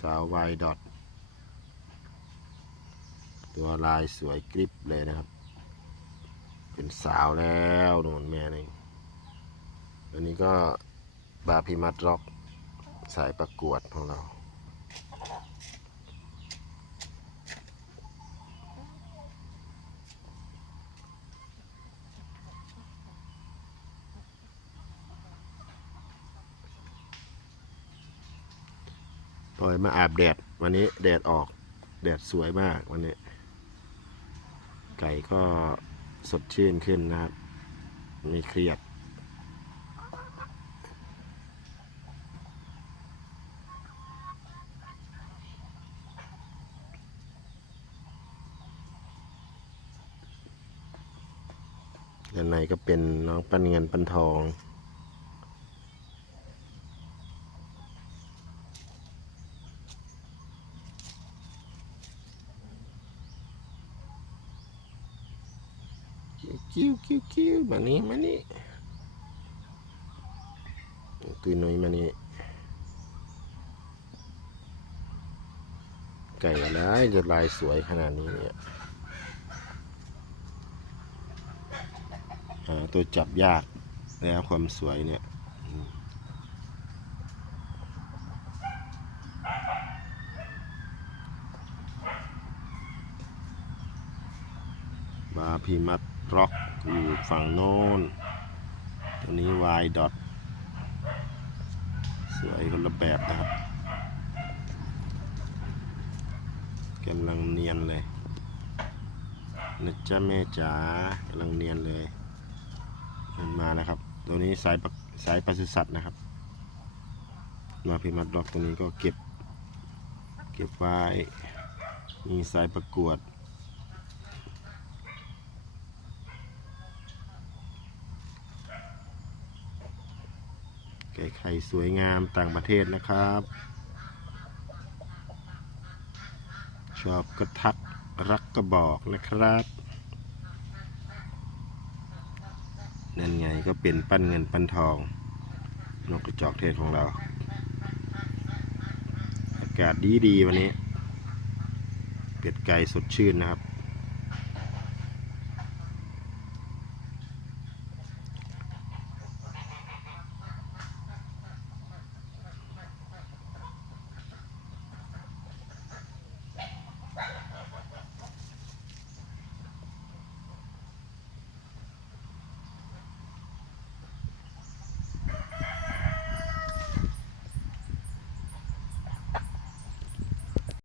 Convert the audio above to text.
สาววายดอทตัวลายสวยกริบเลยนะครับ เป็นสาวแล้วโนนแม่นี่อันนี้ก็บาพิมัดร็อกสายประกวดของเรา ปล่อยมาอาบแดดวันนี้แดดออก แดดสวยมากวันนี้ ไก่ก็สดชื่นขึ้นนะครับม่เครียด ด้านในก็เป็นน้องปันเงินปันทอง คิ้วคิ้วคิ้วมานี่มานี่ตุยน้อยมานี่ไก่อะไรจะลายสวยขนาดนี้เนี่ยตัวจับยากแล้วความสวยเนี่ยมบาพีมัด ร็อกอยู่ฝั่งโน้น ตัวนี้ Y ดอทสวยคนละแบบนะครับกำลังเนียนเลยนะจ๊ะแม่จ๋ากำลังเนียนเลยมันมานะครับ ตัวนี้สายสายปศุสัตว์นะครับ มาพิมัดล็อกตัวนี้ก็เก็บ เก็บไว้มีสายประกวด ไก่ไข่สวยงามต่างประเทศนะครับ ชอบก็ทักรักก็บอกนะครับ นั่นไงก็เป็นปั้นเงินปั้นทอง นกกระจอกเทศของเรา อากาศดีดีๆวันนี้ เป็ดไก่สดชื่นนะครับ